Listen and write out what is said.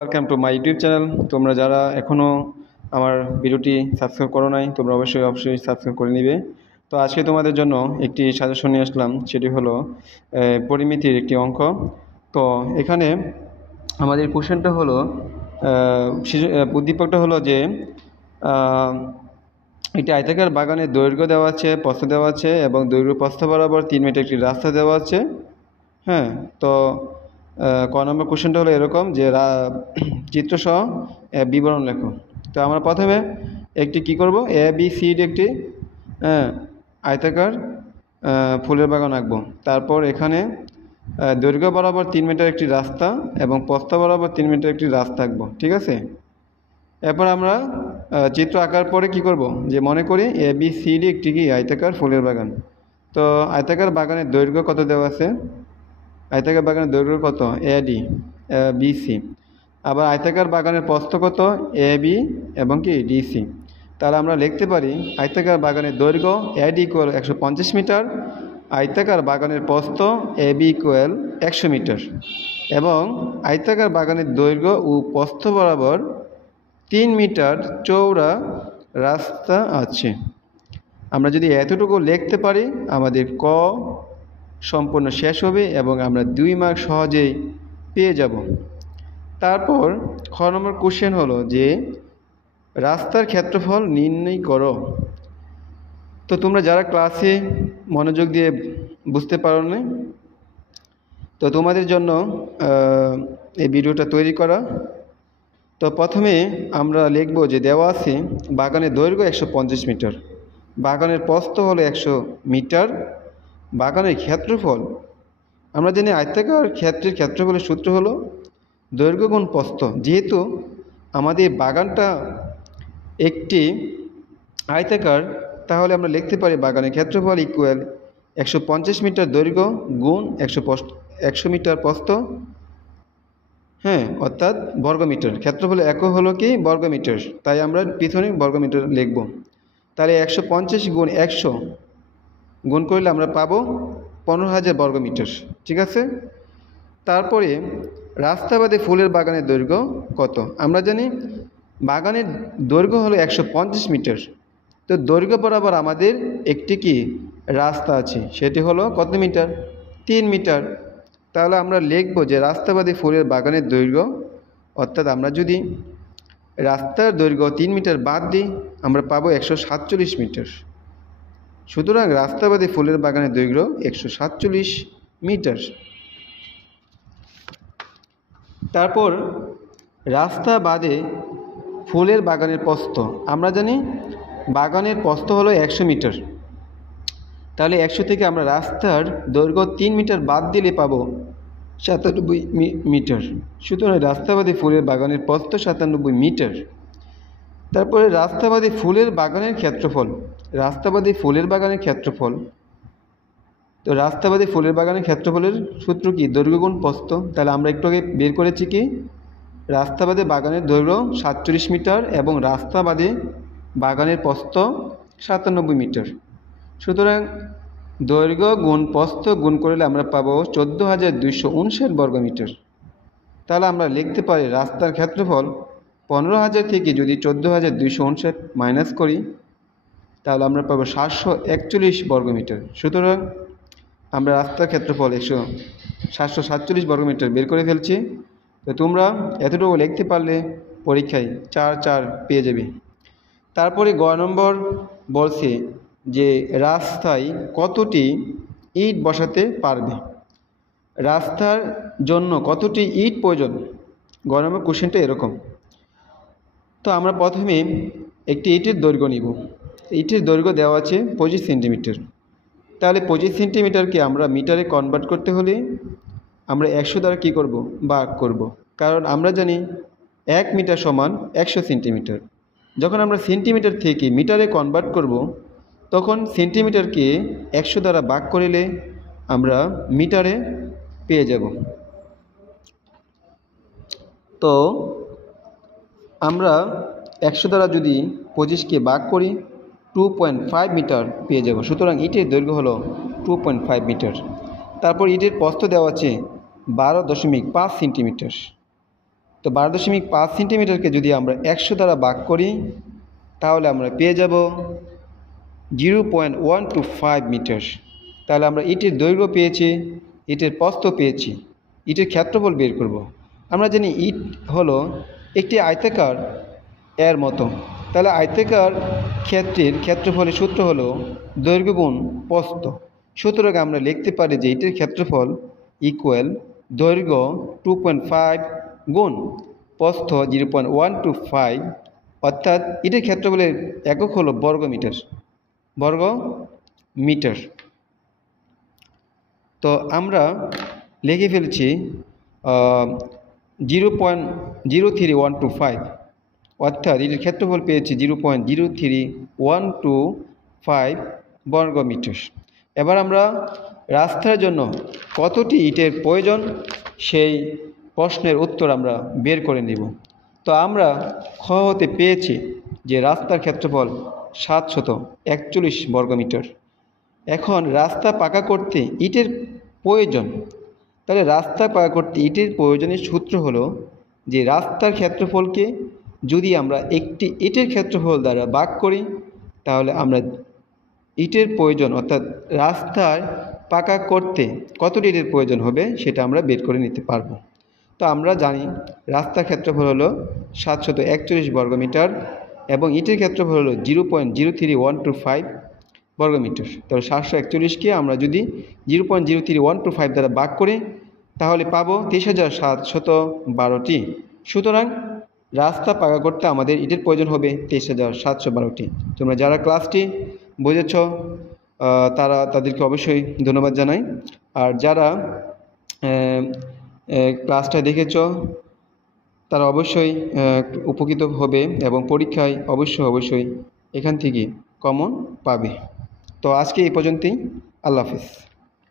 Welcome to my YouTube channel. তোমরা যারা এখনও আমার ভিডিওটি সাবস্ক্রাইব করো নাই, তোমরা অবশ্যই সাবস্ক্রাইব করে নিবে। তো আজকে তোমাদের জন্য একটি সাজেশন নিয়ে আসলাম, সেটি হলো পরিমিতির একটি অঙ্ক। তো এখানে আমাদের কোশ্চেনটা হলো, উদ্দীপকটা হলো যে একটি আয়তাকার বাগানের দৈর্ঘ্য দেওয়া আছে, প্রস্থ দেওয়া আছে এবং দৈর্ঘ্য প্রস্থ বরাবর 3 মিটার একটি রাস্তা দেওয়া আছে। হ্যাঁ, তো ক নম্বর কোশ্চেনটা হলো এরকম যে চিত্রসহ বিবরণ লেখো। তো আমরা প্রথমে একটি কি করব, এ বি সি ডি একটি আয়তাকার ফুলের বাগান আঁকবো। তারপর এখানে দৈর্ঘ্য বরাবর 3 মিটার একটি রাস্তা এবং প্রস্থ বরাবর 3 মিটার একটি রাস্তা আঁকবো, ঠিক আছে। এরপর আমরা চিত্র আঁকার পরে কি করব, যে মনে করি এ বি সি ডি একটি কি আয়তাকার ফুলের বাগান। তো আয়তাকার বাগানের দৈর্ঘ্য কত দেওয়া আছে, আয়তাকার বাগানের দৈর্ঘ্য কত, এডি বিসি। আবার আয়তাকার বাগানের প্রস্থ কত, এ বি এবং কি ডিসি। তাহলে আমরা লিখতে পারি আয়তাকার বাগানের দৈর্ঘ্য এডি ইকুয়াল 150 মিটার, আয়তাকার বাগানের প্রস্থ এ বি ইকুয়াল 100 মিটার এবং আয়তাকার বাগানের দৈর্ঘ্য ও প্রস্থ বরাবর 3 মিটার চওড়া রাস্তা আছে। আমরা যদি এতটুকু লিখতে পারি আমাদের ক সম্পূর্ণ শেষ হবে এবং আমরা 2 মার্ক সহজেই পেয়ে যাব। তারপর খ নম্বর কোশ্চেন হলো যে রাস্তার ক্ষেত্রফল নির্ণয় করো। তো তোমরা যারা ক্লাসে মনোযোগ দিয়ে বুঝতে পারো না, তো তোমাদের জন্য এই ভিডিওটা তৈরি করা। তো প্রথমে আমরা লিখব যে দেওয়া আছে বাগানের দৈর্ঘ্য 150 মিটার, বাগানের প্রস্থ হলো 100 মিটার, বাগানের ক্ষেত্রফল আমরা জানি আয়তাকার ক্ষেত্রের ক্ষেত্রফলের সূত্র হলো দৈর্ঘ্য গুণ প্রস্থ। যেহেতু আমাদের বাগানটা একটি আয়তাকার, তাহলে আমরা লিখতে পারি বাগানের ক্ষেত্রফল ইকুয়াল 150 মিটার দৈর্ঘ্য গুণ 100 মিটার প্রস্থ, হ্যাঁ, অর্থাৎ বর্গমিটার। ক্ষেত্রফল একক হলো কি বর্গমিটার, তাই আমরা পিছনে বর্গমিটার লিখব। তাহলে 150 গুণ 100 গুণ করলে আমরা পাবো 15,000 বর্গমিটার, ঠিক আছে। তারপরে রাস্তাবাদী ফুলের বাগানের দৈর্ঘ্য কত, আমরা জানি বাগানের দৈর্ঘ্য হলো 150 মিটার। তো দৈর্ঘ্য বরাবর আমাদের একটি কি রাস্তা আছে, সেটি হলো কত মিটার, 3 মিটার। তাহলে আমরা লিখব যে রাস্তাবাদী ফুলের বাগানের দৈর্ঘ্য, অর্থাৎ আমরা যদি রাস্তার দৈর্ঘ্য 3 মিটার বাদ দিই আমরা পাবো 147 মিটার। সুতরাং রাস্তাবাদী ফুলের বাগানের দৈর্ঘ্য 147 মিটার। তারপর রাস্তা বাদে ফুলের বাগানের প্রস্থ, আমরা জানি বাগানের প্রস্থ হলো 100 মিটার। তাহলে 100 থেকে আমরা রাস্তার দৈর্ঘ্য 3 মিটার বাদ দিলে পাবো 97 মিটার। সুতরাং রাস্তাবাদী ফুলের বাগানের প্রস্থ 97 মিটার। তারপরে রাস্তাবাদী ফুলের বাগানের ক্ষেত্রফল, রাস্তাবাদী ফুলের বাগানের ক্ষেত্রফল, তো রাস্তাবাদী ফুলের বাগানের ক্ষেত্রফলের সূত্র কি, দৈর্ঘ্য গুণ প্রস্থ। তাহলে আমরা একটু আগে বের করেছি কি রাস্তাবাদী বাগানের দৈর্ঘ্য 47 মিটার এবং রাস্তাবাদী বাগানের প্রস্থ 97 মিটার। সুতরাং দৈর্ঘ্য গুণ প্রস্থ গুণ করলে আমরা পাবো 14,259 বর্গমিটার। তাহলে আমরা লিখতে পারি রাস্তার ক্ষেত্রফল 15,000 থেকে যদি 14,259 মাইনাস করি তাহলে আমরা পাবো 741 বর্গমিটার। সুতরাং আমরা রাস্তার ক্ষেত্রফল 747 বর্গমিটার বের করে ফেলছি। তো তোমরা এতটুকু লিখতে পারলে পরীক্ষায় 4 পেয়ে যাবে। তারপরে গ নম্বর বলছে যে রাস্তায় কতটি ইট বসাতে পারবে, রাস্তার জন্য কতটি ইট প্রয়োজন। গ নম্বর কোশ্চেনটা এরকম। তো আমরা প্রথমে একটি ইটের দৈর্ঘ্য নিব। ইটের দৈর্ঘ্য দেওয়া আছে 25 সেন্টিমিটার। তাহলে 25 সেন্টিমিটারকে আমরা মিটারে কনভার্ট করতে হলে আমরা 100 দ্বারা কী করব, ভাগ করব। কারণ আমরা জানি 1 মিটার সমান 100 সেন্টিমিটার। যখন আমরা সেন্টিমিটার থেকে মিটারে কনভার্ট করব তখন সেন্টিমিটারকে 100 দ্বারা ভাগ করলে আমরা মিটারে পেয়ে যাব। তো আমরা 100 দ্বারা যদি 25কে ভাগ করি 2.5 মিটার পেয়ে যাব। সুতরাং ইটের দৈর্ঘ্য হলো 2.5 মিটার। তারপর ইটের প্রস্থ দেওয়া আছে 12.5 সেন্টিমিটার। তো 12.5 সেন্টিমিটারকে যদি আমরা 100 দ্বারা ভাগ করি তাহলে আমরা পেয়ে যাব 0.125 মিটার। তাহলে আমরা ইটের দৈর্ঘ্য পেয়েছি, ইটের প্রস্থ পেয়েছি, ইটের ক্ষেত্রফল বের করব। আমরা জানি ইট হলো একটি আয়তাকার এর মতো। তাহলে আয়তাকার ক্ষেত্রের ক্ষেত্রফলের সূত্র হলো দৈর্ঘ্য গুণ প্রস্থ। সুতরাং আমরা লিখতে পারি যে ইটের ক্ষেত্রফল ইকুয়াল দৈর্ঘ্য 2.5 গুণ প্রস্থ 0.125, অর্থাৎ ইটের ক্ষেত্রফলের একক হলো বর্গ মিটার। তো আমরা লিখে ফেলছি 0.03125, অর্থাৎ এটির ক্ষেত্রফল পেয়েছি 0.03125 বর্গ মিটার। এবার আমরা রাস্তার জন্য কতটি ইটের প্রয়োজন সেই প্রশ্নের উত্তর আমরা বের করে নেব। তো আমরা খ হতে পেয়েছি যে রাস্তার ক্ষেত্রফল 741 বর্গ মিটার। এখন রাস্তা পাকা করতে ইটের প্রয়োজন, তাহলে রাস্তা পাকা করতে ইটের প্রয়োজনের সূত্র হলো যে রাস্তার ক্ষেত্রফলকে যদি আমরা একটি ইটের ক্ষেত্রফল দ্বারা ভাগ করি তাহলে আমরা ইটের প্রয়োজন অর্থাৎ রাস্তার পাকা করতে কতটি ইটের প্রয়োজন হবে সেটা আমরা বের করে নিতে পারবো। তো আমরা জানি রাস্তার ক্ষেত্রফল হলো 741 বর্গ মিটার এবং ইটের ক্ষেত্রফল হলো 0.03125 বর্গ মিটার। তাহলে 741কে আমরা যদি 0.03125 দ্বারা ভাগ করি তাহলে পাবো 23,712টি। সুতরাং রাস্তা পাকা করতে আমাদের ইটের প্রয়োজন হবে 23,712টি। তোমরা যারা ক্লাসটি বুঝেছ তাদেরকে অবশ্যই ধন্যবাদ জানাই। আর যারা ক্লাসটা দেখেছ তারা অবশ্যই উপকৃত হবে এবং পরীক্ষায় অবশ্যই এখান থেকে কমন পাবে। তো আজকে এই পর্যন্তই। আল্লাহ হাফিজ।